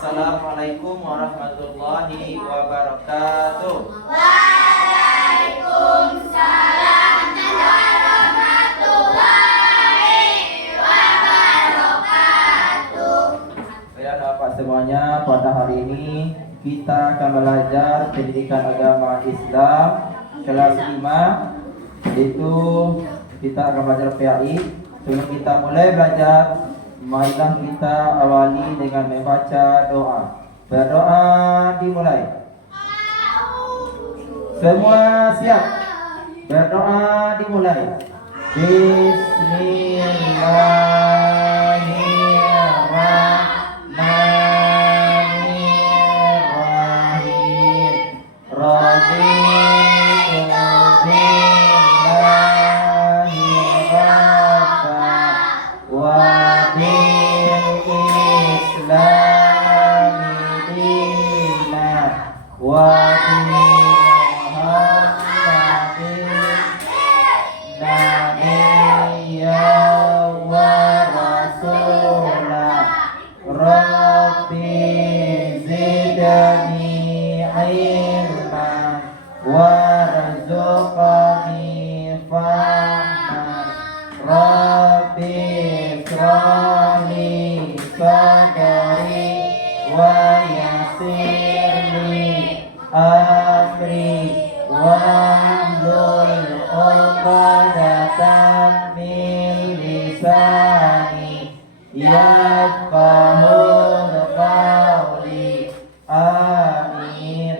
Assalamualaikum warahmatullahi wabarakatuh. Waalaikumsalam warahmatullahi wabarakatuh. Baik, Bapak semuanya, pada hari ini kita akan belajar pendidikan agama Islam kelas 5, yaitu kita akan belajar PAI. Sebelum kita mulai belajar, marilah kita awali dengan membaca doa. Berdoa dimulai. Semua siap? Berdoa dimulai. Bismillahirrahmanirrahim. Raditu billahi rabban wa bil islami dinan wa bi yafqahul qawli. Amin.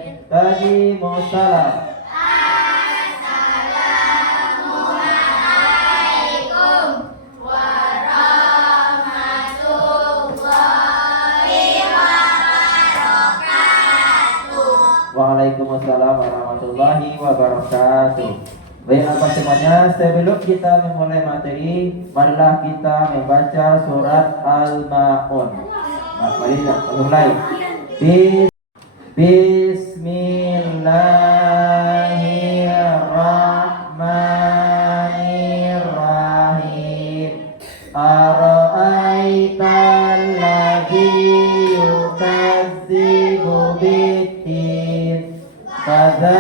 Musalam. Assalamualaikum warahmatullahi wabarakatuh. Waalaikumsalam warahmatullahi wabarakatuh. Baik, apa semuanya, sebelum kita memulai materi, marilah kita membaca surat Al-Ma'un. Mari kita mulai. Bismillahirrahmanirrahim. Ara'aital ladzi yukadzibu bid-din, fadzalikal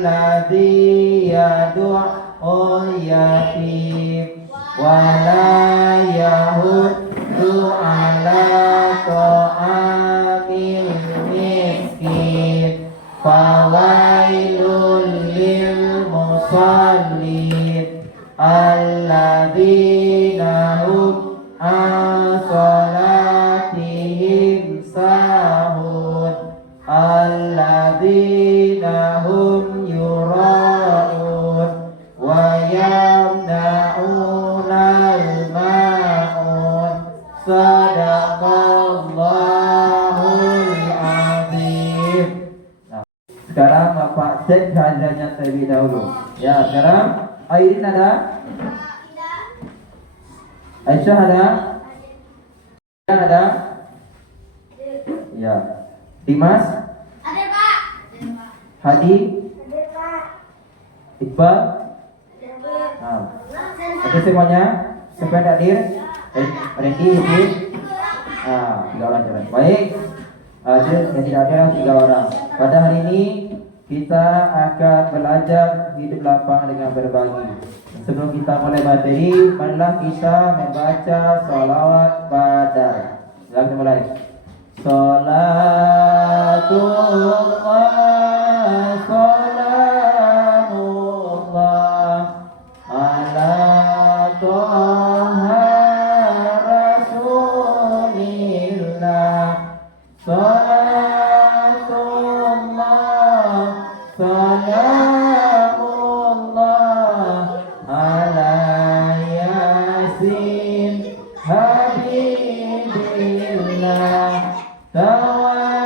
ladzi yad'ul yatim wa la yahuddu ala ta'amil miskin, fawailul lil musallin alladzina hum an salatihim sahun alladzina hum yura'un wa yamna'unal ma'un. Sadaqallahul azim. Nah, sekarang Bapak cek hadirnya terlebih dahulu. Ya, sekarang Airin ada? Aisyah ada? Ada? Ya. Dimas? Ada, Pak. Hadi? Ada, Pak. Iqbal? Ada, Pak. Nah, oke semuanya? Siapa yang hadir? Randy, Hidi? Nah, 3 orang jalan. Baik. Yang tidak ada 3 orang. Pada hari ini kita akan belajar hidup lapang dengan berbagi. Sebelum kita mulai materi, marilah kita membaca sholawat badar. Kita mulai. Salatullah, salamullah ala Toha Rasulillah. Salatullah, salamullah ala Yasin Habibillah. Tawa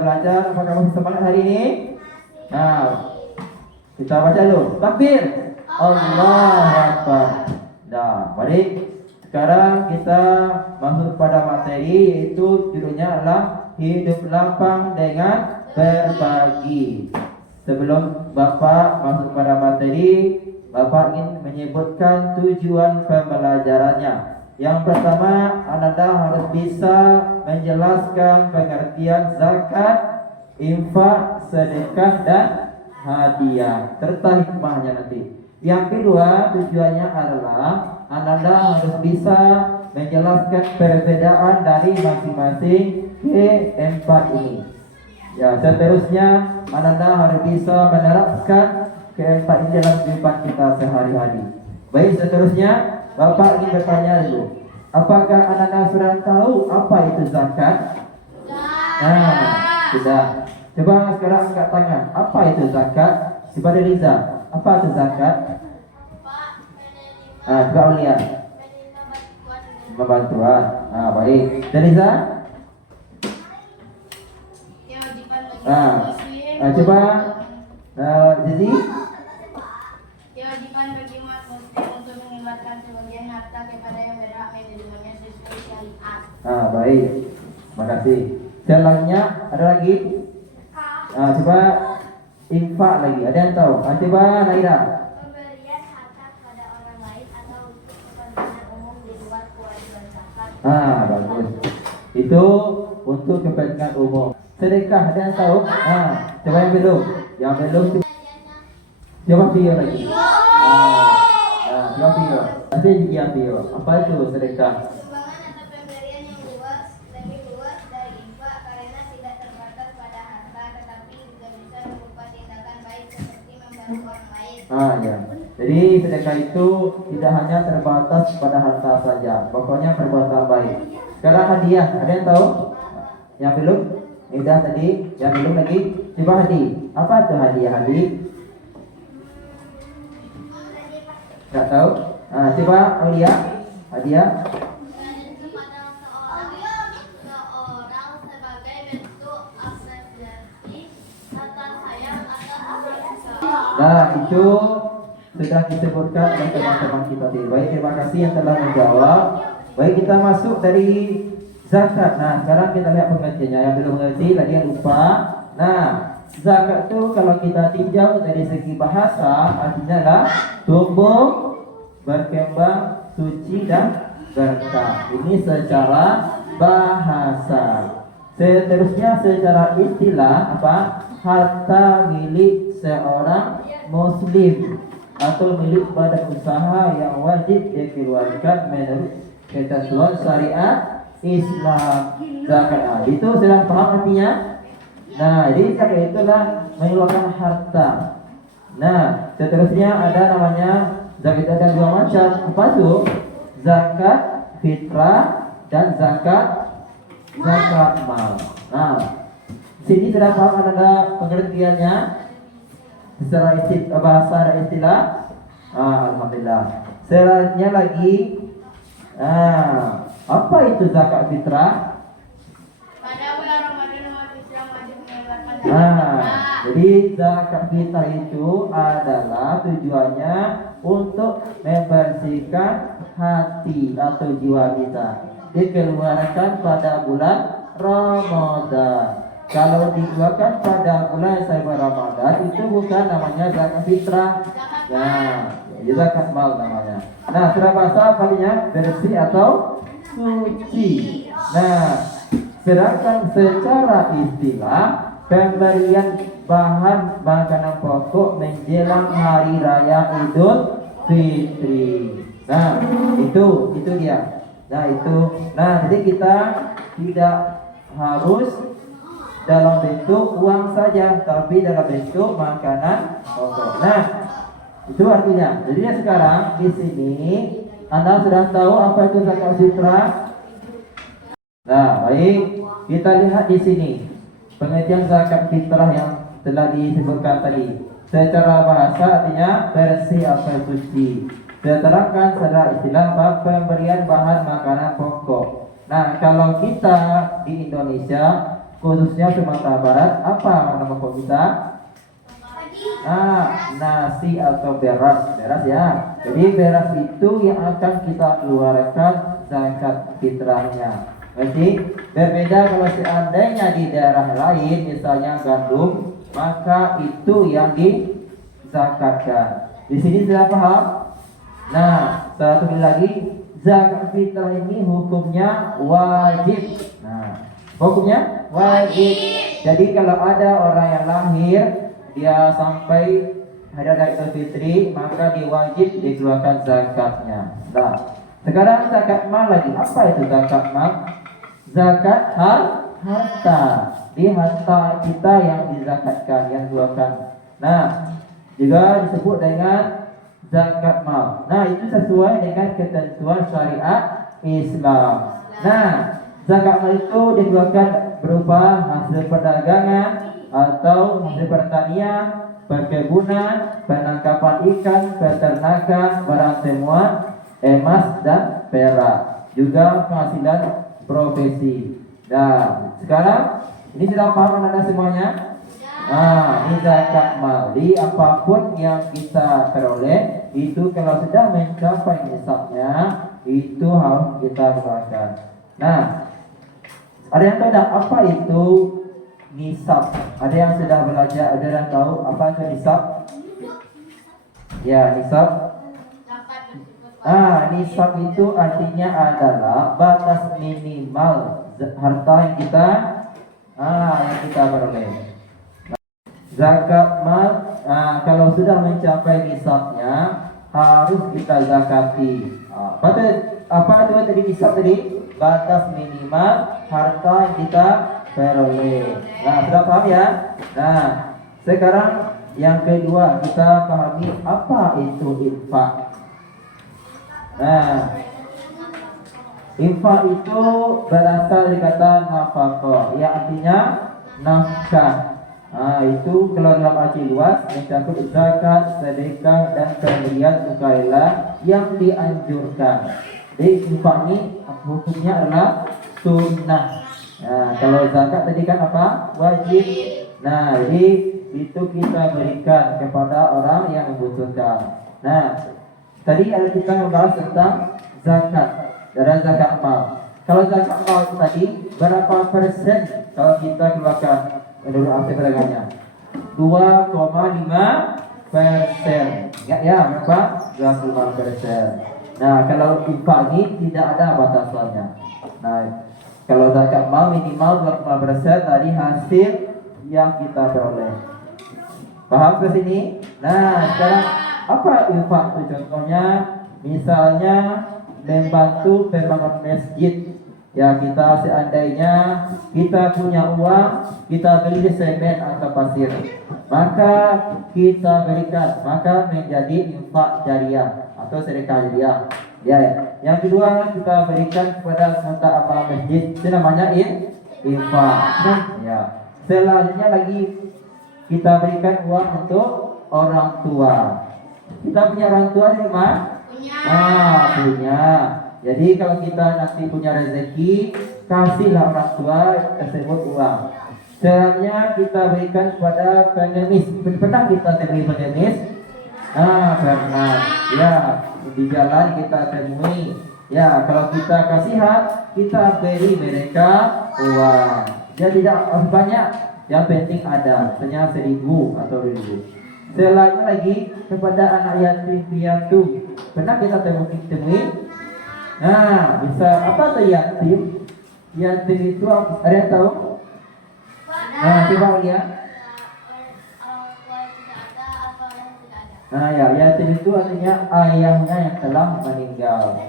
belajar. Apakah masih semangat hari ini? Nah, kita baca dulu. Takbir. Allahu Akbar. Nah, baik. Sekarang kita masuk pada materi, yaitu judulnya adalah hidup lapang dengan berbagi. Sebelum Bapak masuk pada materi, Bapak ingin menyebutkan tujuan pembelajarannya. Yang pertama, Anda harus bisa menjelaskan pengertian zakat, infak, sedekah, dan hadiah serta hikmahnya nanti. Yang kedua, tujuannya adalah Anda harus bisa menjelaskan perbedaan dari masing-masing keempat ini. Ya, seterusnya Anda harus bisa menerapkan keempat ini dalam kehidupan kita sehari-hari. Baik, seterusnya Bapak ingin bertanya dulu. Apakah Anda sudah tahu apa itu zakat? Nah, sudah. Coba sekarang angkat tangan. Apa itu zakat? Kepada Riza. Apa itu zakat? Coba lihat. Bantuan. Baik. Dan Riza? Coba Zizi. Kewajiban bagi umat muslim untuk mengeluarkan sebagian harta kepada yang berhak menerimanya sesuai syariat. Baik. Makasih. Selanjutnya ada lagi? Coba infak lagi. Ada yang tahu? Coba Naira. Pemberian harta kepada orang lain atau untuk kepentingan umum di luar kewajiban zakat. Bagus. Itu untuk kepentingan umum. Sedekah ada yang tahu? Coba yang belum. Yang belum coba video lagi. Coba video. Ada yang video. Apa itu sedekah? Sumbangan atau pemberian yang lebih luas dari infak karena tidak terbatas pada harta, tetapi juga bisa berupa tindakan baik seperti membantu orang lain. Ya. Jadi sedekah itu tidak hanya terbatas pada harta saja. Pokoknya perbuatan baik. Sekarang hadiah. Ada yang tahu? Yang belum? Udah tadi. Yang belum lagi. Coba hadiah. Apa itu hadiah? Hadiah? Enggak tahu? Coba Aulia. Hadiah. Kepada seorang sebagai bentuk apresiasi atas sayang atau kasih. Itu sudah disebutkan oleh teman-teman kita tadi. Baik, terima kasih yang telah menjawab. Baik, kita masuk dari zakat. Nah, sekarang kita lihat pengertiannya. Yang belum mengerti tadi yang lupa. Nah, zakat itu kalau kita tinjau dari segi bahasa, artinya adalah tumbuh, berkembang, suci dan berkah. Ini secara bahasa. Seterusnya secara istilah apa? Harta milik seorang muslim atau milik badan usaha yang wajib dikeluarkan menurut ketentuan syariat Islam. Zakat. Itu sudah paham artinya? Nah, jadi zakat itulah mengeluarkan harta. Nah, seterusnya ada namanya zakat itu ada dua macam. Apa itu? Zakat fitrah dan zakat mal. Nah, sini sudah paham ada pengertiannya secara bahasa dan istilah. Alhamdulillah. Selanjutnya lagi, apa itu zakat fitrah? Pada bulan Ramadan umat Islam wajib mengeluarkan zakat fitrah. Jadi zakat fitrah itu adalah tujuannya untuk membersihkan hati atau jiwa kita. Dikeluarkan pada bulan Ramadan. Kalau dikeluarkan pada bulan Ramadan itu bukan namanya zakat fitrah. Zakat mal namanya. Nah, secara bahasa artinya bersih atau suci. Nah, sedangkan secara istilah pemberian bahan makanan pokok menjelang hari raya Idul Fitri. Nah, itu dia. Jadi kita tidak harus dalam bentuk uang saja, tapi dalam bentuk makanan pokok. Nah, itu artinya. Jadi sekarang di sini Anda sudah tahu apa itu zakat fitrah. Nah, baik, kita lihat di sini pengertian zakat fitrah yang telah disebutkan tadi. Secara bahasa artinya bersih atau suci. Diterapkan secara istilah pemberian bahan makanan pokok. Nah, kalau kita di Indonesia khususnya Sumatera Barat, apa nama pokok kita? Nasi atau beras, beras ya. Jadi beras itu yang akan kita keluarkan zakat fitrahnya. Berarti berbeda kalau seandainya di daerah lain, misalnya gandum, maka itu yang dizakatkan. Di sini sudah paham? Nah, satu lagi, zakat fitrah ini hukumnya wajib. Nah, hukumnya wajib. Jadi kalau ada orang yang lahir dia sampai hari raya Idul Fitri, maka diwajib dikeluarkan zakatnya. Nah, sekarang zakat mal lagi. Apa itu zakat mal? Zakat harta. Di harta kita yang dizakatkan, yang dikeluarkan. Nah, juga disebut dengan zakat mal. Nah, itu sesuai dengan ketentuan syariat Islam. Nah, zakat mal itu dikeluarkan berupa hasil perdagangan atau hasil pertanian, perkebunan, penangkapan ikan, peternakan, barang temuan, emas dan perak, juga penghasilan profesi. Nah, sekarang ini sudah paham Anda semuanya? Nah, ini zakat mal. Di apapun yang kita peroleh itu kalau sudah mencapai nisabnya itu harus kita keluarkan. Nah, ada yang tahu tak apa itu nisab? Ada yang sudah belajar, ada yang tahu apa itu nisab? Ya, nisab. Nisab itu artinya adalah batas minimal harta yang kita peroleh. Zakat mal, kalau sudah mencapai nisabnya harus kita zakati. Apa itu tadi nisab tadi? Batas minimal harta yang kita peroleh. Nah, sudah paham ya? Nah, sekarang yang kedua kita pahami apa itu infak. Nah, infak itu berasal dari kata nafkah, ya artinya nafkah. Nah, itu kalau dalam arti luas mencakup zakat, sedekah dan pemberian sukarela yang dianjurkan. Jadi infak ini hukumnya adalah sunnah. Nah, kalau zakat tadi kan apa? Wajib. Nah, jadi itu kita berikan kepada orang yang membutuhkan. Nah, tadi ada kita membahas tentang zakat, dari zakat mal. Kalau zakat mal tadi berapa persen kalau kita keluarkan menurut hasil perdagangannya? 2,5%. Ingat ya, berapa? 2,5%. Nah, kalau infak ini tidak ada batasannya. Nah, kalau zakat mal minimal 2,5% dari hasil yang kita peroleh. Paham ke sini? Nah, sekarang apa infak itu? Contohnya, misalnya membantu pembangunan masjid. Ya, kita seandainya kita punya uang, kita beli semen atau pasir, maka kita berikan, maka menjadi infak jariah atau sedekah jariah. Ya. Yang kedua, kita berikan kepada semata amal masjid, itu namanya infak. Ya. Selanjutnya lagi kita berikan uang untuk orang tua. Kita punya orang tua di mana? Punya. Jadi kalau kita nanti punya rezeki, kasihlah orang tua tersebut uang. Selanjutnya kita berikan kepada pengemis. Pernah kita temui pengemis? Pernah. Ya, di jalan kita temui. Ya, kalau kita kasihan, kita beri mereka uang. Ya, tidak banyak, yang penting ada, misalnya 1.000 atau 2.000. Selanjutnya lagi kepada anak yatim piatu. Pernah kita temui? Nah, bisa apa tuh yatim? Yatim itu ada yang tahu? Coba lihat. Ya, yatim itu artinya ayahnya yang telah meninggal.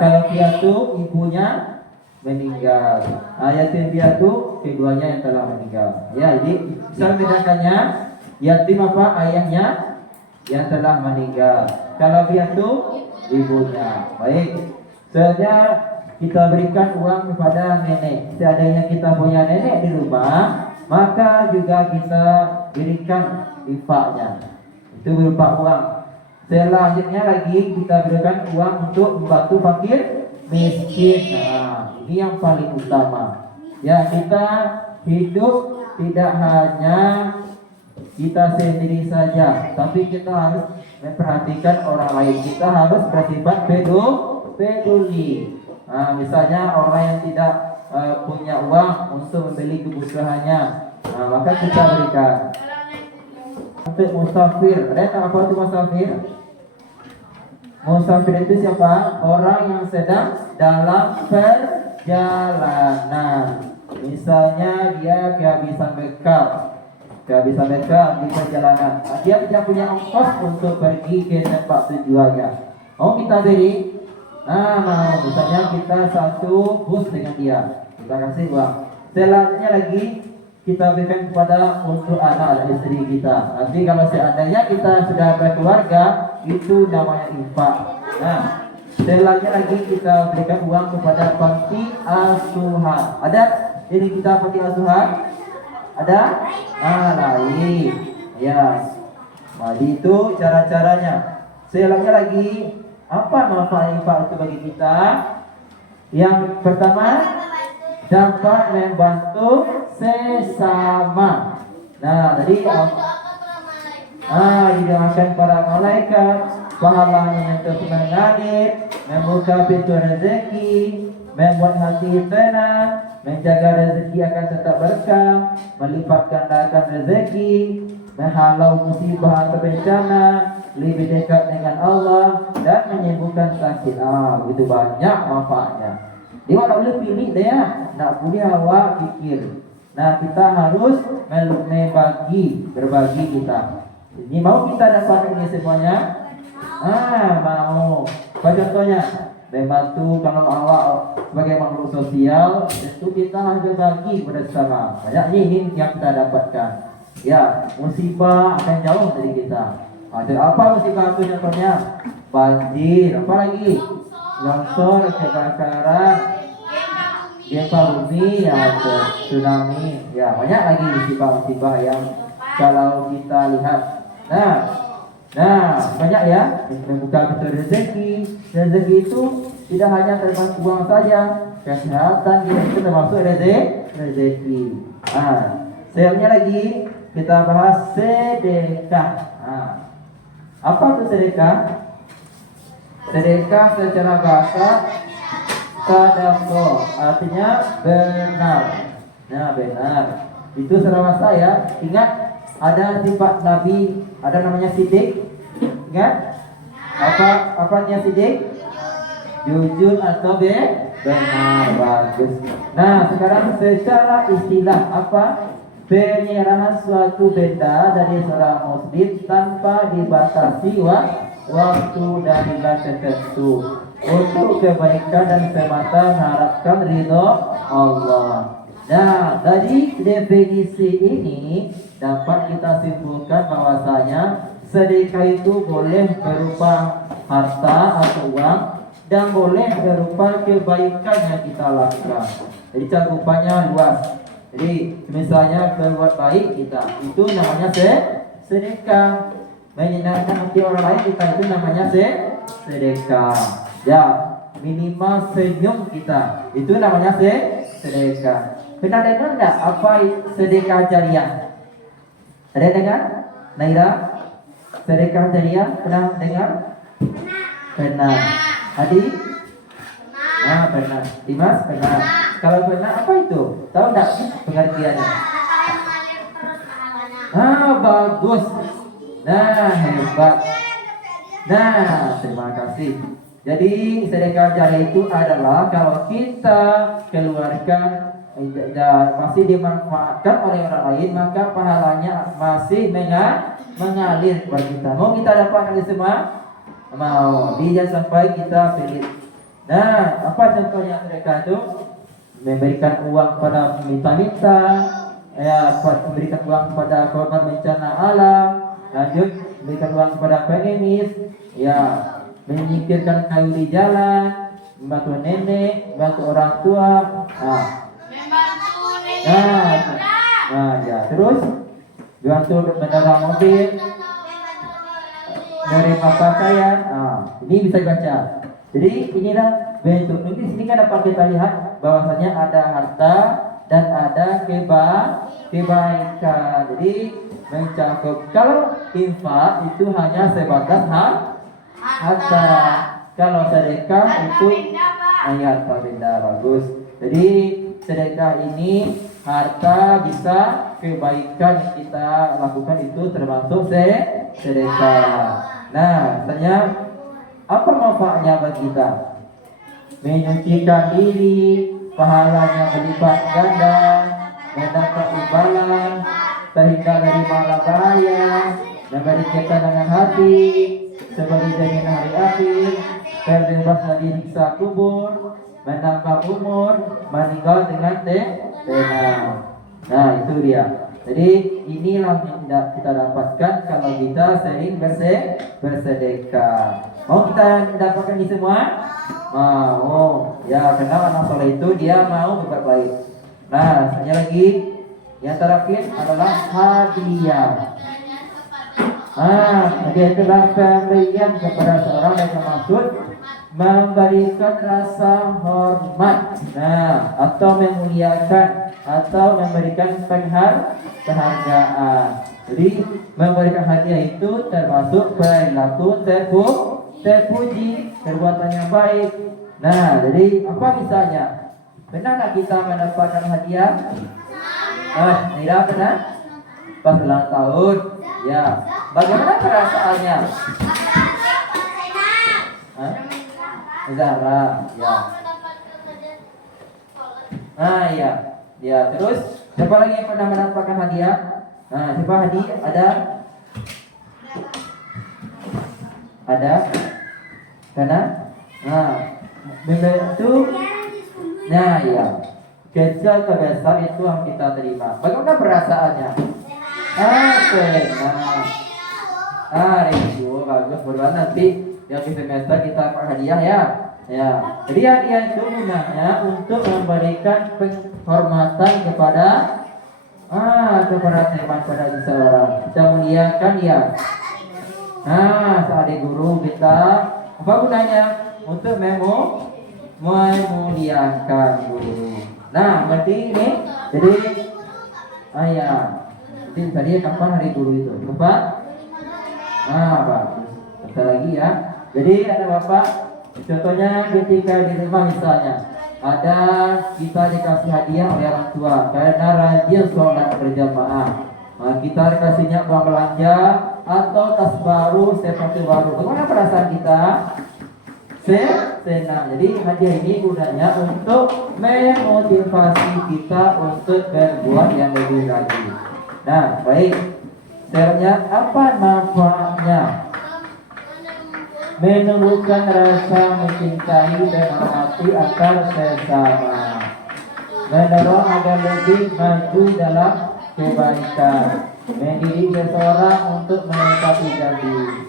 Kalau piatu ibunya meninggal. Yatim piatu keduanya yang telah meninggal. Ya, jadi bisa bedakannya yatim apa? Ayahnya yang telah meninggal. Kalau piatu ibunya. Baik. Selanjutnya kita berikan uang kepada nenek. Seandainya kita punya nenek di rumah, maka juga kita berikan infaknya. Itu berupa uang. Selanjutnya lagi kita berikan uang untuk membantu fakir miskin. Nah, ini yang paling utama. Ya, kita hidup tidak hanya kita sendiri saja, tapi kita harus memperhatikan orang lain. Kita harus bersifat peduli. Nah, misalnya orang yang tidak punya uang untuk membeli kebutuhannya, nah, maka kita berikan. Untuk musafir, ada yang tahu apa itu musafir? Musafir itu siapa? Orang yang sedang dalam perjalanan. Misalnya dia kehabisan bekal di perjalanan. Dia tidak punya ongkos untuk pergi ke tempat tujuannya. Mau kita beri? Nah, mau. Misalnya kita satu bus dengan dia, kita kasih uang. Selanjutnya lagi kita berikan kepada untuk anak dan istri kita. Nanti kalau seandainya kita sudah berkeluarga, itu namanya infak. Nah, selanjutnya lagi kita berikan uang kepada panti asuhan. Ada ini kita panti asuhan? Ada? Lain. Ya. Nah, itu cara-caranya. Selanjutnya lagi, apa manfaat infak itu bagi kita? Yang pertama, dapat membantu sesama. Nah, tadi didoakan para malaikat, pahalanya yang terus mengalir, membuka pintu rezeki, membuat hati tenang, menjaga rezeki akan tetap berkah, melipat gandakan rezeki, menghalau musibah atau bencana, lebih dekat dengan Allah, dan menyembuhkan sakit. Begitu banyak manfaatnya. Dia tak boleh pilih dia, tak boleh awak fikir. Nah, kita harus berbagi kita. Ini mau kita dapat ini semuanya? Mau. Apa contohnya? Membantu kalau awak sebagai makhluk sosial, tentu kita harus berbagi bersama. Banyak ini yang kita dapatkan. Ya, musibah akan jauh dari kita. Apa musibah itu contohnya? Banjir, apa lagi? Longsor, kebakaran, gempa bumi, tsunami. Ya, banyak lagi musibah-musibah yang kalau kita lihat. Nah, banyak ya. Membuka pintu rezeki. Rezeki itu tidak hanya termasuk uang saja, kesehatan itu termasuk rezeki. Selanjutnya lagi kita bahas sedekah. Apa itu sedekah? Sedekah secara bahasa sadaqah, artinya benar. Nah, benar. Itu selama saya ingat ada sifat Nabi, ada namanya sidik. Ingat? Apa artinya sidik? Jujur atau benar. Bagus. Nah, sekarang secara istilah apa? Penyerahan suatu benda dari seorang muslim tanpa dibatasi waktu dan bulan tertentu untuk kebaikan dan semata mengharapkan ridho Allah. Nah, dari definisi ini dapat kita simpulkan bahwasanya sedekah itu boleh berupa harta atau uang dan boleh berupa kebaikan yang kita lakukan. Jadi cakupannya luas. Jadi misalnya berbuat baik kita, itu namanya sedekah. Menyenangkan hati orang lain kita, itu namanya sedekah. Ya, minimal senyum kita, itu namanya sedekah. Pernah dengar enggak apa sedekah jariah? Ada dengar? Naira? Sedekah jariah pernah dengar? Pernah. Adi? Pernah. Dimas? Pernah. Kalau pernah, apa itu? Tahu enggak pengertiannya? Bagus. Nah, hebat. Nah, terima kasih. Jadi sedekah jariah itu adalah kalau kita keluarkan masih dimanfaatkan oleh orang lain, maka pahalanya masih mengalir kepada kita. Mau kita dapat dari semua? Mau. Dia sampai kita pilih. Nah, apa contohnya sedekah itu? Memberikan uang pada minta-minta, memberikan uang kepada korban bencana alam, lanjut memberikan uang kepada pengemis, menyingkirkan kayu di jalan, membantu nenek, membantu orang tua, terus membantu mendorong mobil, menerima pakaian. Ini bisa dibaca. Jadi inilah bentuk. Di sini kan dapat kita lihat bahwasanya ada harta, dan ada kebaikan. Jadi mencakup. Kalau infak itu hanya sebatas harta. Kalau sedekah itu ayat benda bagus. Jadi sedekah ini harta bisa kebaikan yang kita lakukan itu termasuk sedekah. Nah, misalnya apa manfaatnya bagi kita? Menyucikan diri, pahalanya berlipat ganda, mendapat imbalan, terhindar dari malapetaka, memberi ketenangan hati, sebagai jaminan hari akhir, terbebas dari siksa kubur, menambah umur, meninggal dengan tenang. Nah, itu dia. Jadi inilah yang tidak kita dapatkan kalau kita sering bersedekah. Mau kita mendapatkan ini semua? Mau. Ya, karena anak soleh itu dia mau berbuat baik. Nah, hanya lagi yang terakhir adalah hadiah. Hadiah itulah pemberian kepada seorang yang maksud memberikan rasa hormat, atau memuliakan, atau memberikan penghargaan. Jadi memberikan hadiah itu termasuk perilaku terpuji, perbuatan yang baik. Nah, jadi apa misalnya? Pernah kita mendapatkan hadiah? Tidak pernah? Pas ulang tahun, ya. Bagaimana perasaannya? Zara, ya. Ya. Ya, terus siapa lagi yang pernah mendapatkan hadiah? Siapa hadiah? Ada? Karena? Membantu. Ya. Kecil ke besar itu yang kita terima. Bagaimana perasaannya? Senang. Review bagus. Berarti nanti yang di semester kita dapat hadiah ya. Ya. Jadi hadiah itu gunanya untuk memberikan penghormatan kepada teman pada seseorang. Kita muliakan ya. Seadik guru kita apa gunanya? Untuk memuliakan guru. Nah, berarti ini jadi Jadi tadi kapan hari guru itu? Bapak? Bagus. Kita lagi ya. Jadi ada Bapak, contohnya ketika di rumah misalnya ada kita dikasih hadiah oleh orang tua karena rajin sholat berjamaah. Kita dikasihnya uang belanja atau tas baru, sepatu baru. Bagaimana perasaan kita? Senang. Jadi hadiah ini gunanya untuk memotivasi kita untuk berbuat yang lebih lagi. Nah, baik. Selanjutnya apa manfaatnya? Menumbuhkan rasa mencintai dan menghormati antar sesama, mendorong agar lebih maju dalam kebaikan, mendidik seseorang untuk menempati janji.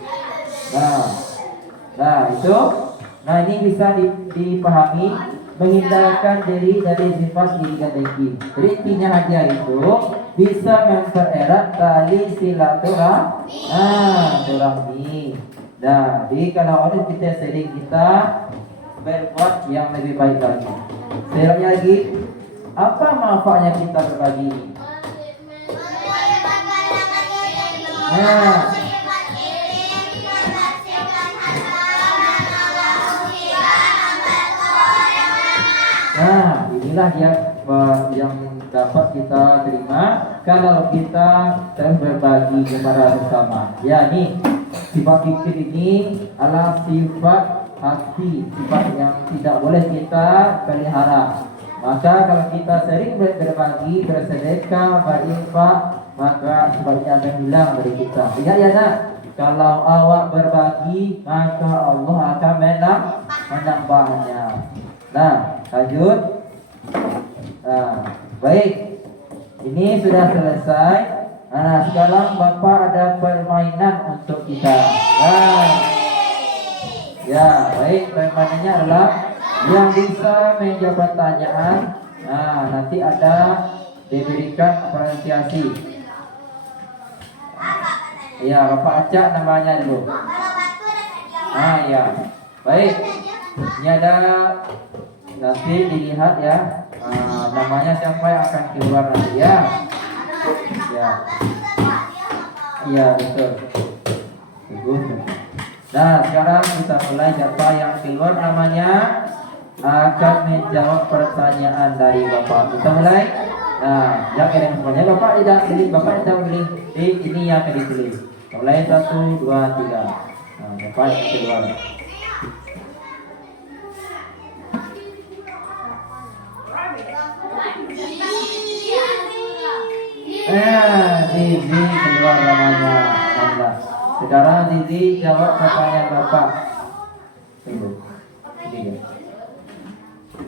Nah ini bisa dipahami, menghindarkan diri dari sifat iri dan dengki. Jadi intinya hadiah itu bisa mempererat tali silaturahmi. Nah, jadi kalau orang kita sering kita berbuat yang lebih baik lagi. Selanjutnya lagi, apa manfaatnya kita berbagi? Inilah yang dapat kita terima kalau kita terus berbagi kepada sesama. Ya, nih sifat fikir ini adalah sifat hati, sifat yang tidak boleh kita pelihara. Maka kalau kita sering berbagi, bersedekah, berinfak, maka sifatnya akan hilang dari kita. Ingat ya nak, kalau awak berbagi, maka Allah akan menambahnya. Nah, lanjut. Baik, ini sudah selesai. Sekarang Bapak ada permainan untuk kita. Ya, baik, permainannya adalah yang bisa menjawab pertanyaan. Nanti ada diberikan apresiasi. Ya, Bapak acak namanya dulu. Ya, baik. Ini ada, nanti dilihat ya. Namanya siapa yang akan keluar nanti ya? Ya. Iya betul. Bagus. Nah sekarang kita mulai siapa yang keluar namanya akan menjawab pertanyaan dari Bapak. Kita mulai. Nah, yang ini semuanya Bapak tidak pilih, Bapak tidak pilih. Ini yang dipilih. Mulai 1, 2, 3. Nah, Bapak yang keluar. Zizi keluar namanya. Alhamdulillah. Sekarang Zizi jawab pertanyaan Bapak. Ibu. Ini ya.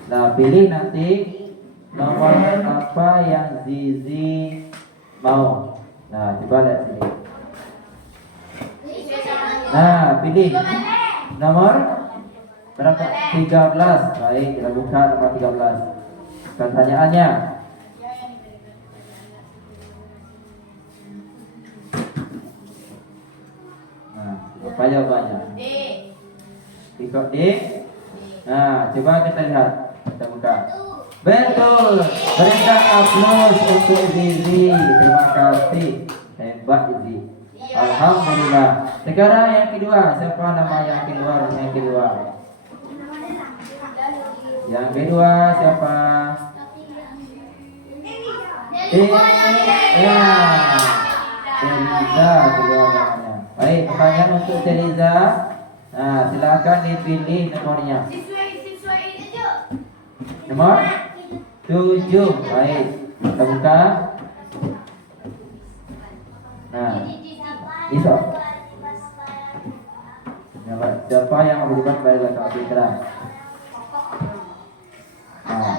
Nah, pilih nanti nomor apa yang Zizi mau. Nah, coba lihat sini. Nah, pilih nomor berapa? 13. Baik, kita buka nomor 13. Pertanyaannya. Nah, apa jawabannya? Ikut D. Nah, coba kita lihat. Kita buka. Betul. Berikan aplaus untuk Zizi. Terima kasih. Hebat Zizi. Alhamdulillah. Sekarang yang kedua. Siapa nama yang keluar? Yang kedua. Yang kedua siapa? Ya. Teliza keluar namanya. Baik, pertanyaan untuk Teliza. Nah, silakan dipilih nomornya. Nomor 7. Baik, kita buka. Nah, bisa. Siapa yang berlibat pada belakang kita? Nah,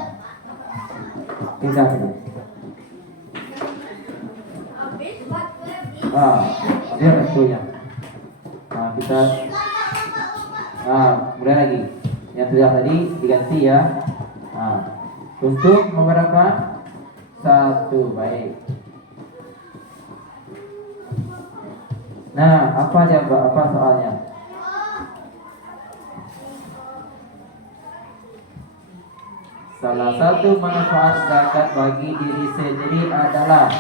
kita pilih. Dia restunya. Nah, kita mulai lagi. Yang sudah tadi diganti ya. Untuk beberapa 1. Baik. Nah, apa jawab? Apa soalnya? Salah satu manfaat zakat bagi diri sendiri adalah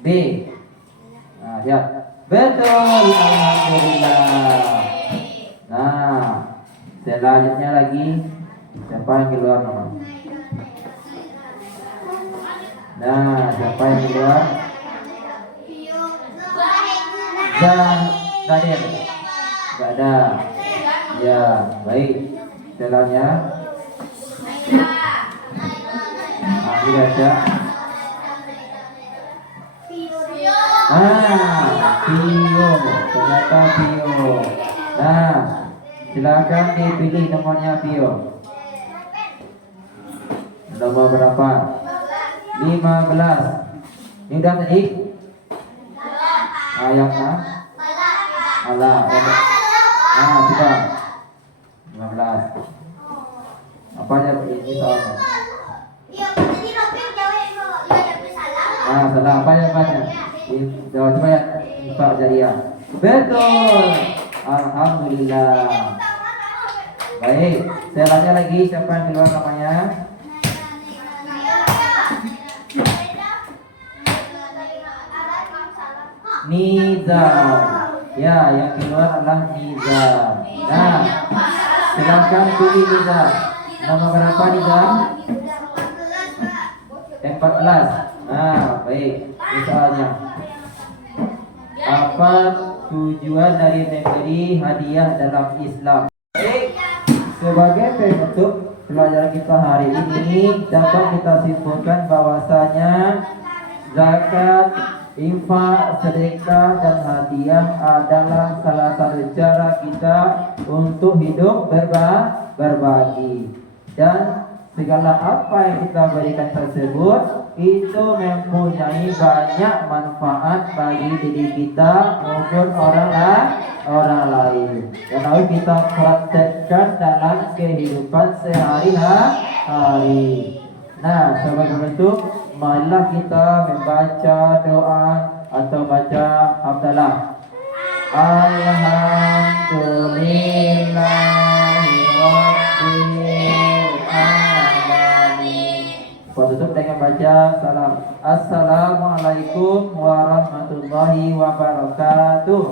B. Nah, ya. Betul. Alhamdulillah. Nah, selanjutnya lagi siapa yang keluar nama? Nah, siapa yang keluar? Zadir. Enggak ada. Ya, baik. Selanjutnya dibaca. Pio. Ternyata Pio. Nah, silakan dipilih nomornya Pio. Nomor berapa? 15. Ini udah tadi? Yang Allah. Sudah. 15. Apa aja ini soalnya? Salah apa ya Pak? Jawab coba ya Pak Jariah. Betul. Alhamdulillah. Baik, saya tanya lagi siapa yang keluar namanya? Nizam. Ya, yang keluar adalah Nizam. Nah, silakan pilih Nizam. Nomor berapa Nizam? 14. Nah, baik. Ini soalnya. Apa tujuan dari memberi hadiah dalam Islam? Baik. Sebagai penutup pelajaran kita hari ini dapat kita simpulkan bahwasanya zakat, infak, sedekah dan hadiah adalah salah satu cara kita untuk hidup berbagi. Dan segala apa yang kita berikan tersebut itu mempunyai banyak manfaat bagi diri kita maupun orang lain. Dan harus kita praktekkan dalam kehidupan sehari-hari. Nah, sebagai bentuk, marilah kita membaca doa atau baca hamdalah. Alhamdulillahirabbil alamin. Gua tutup dengan baca salam. Assalamualaikum warahmatullahi wabarakatuh.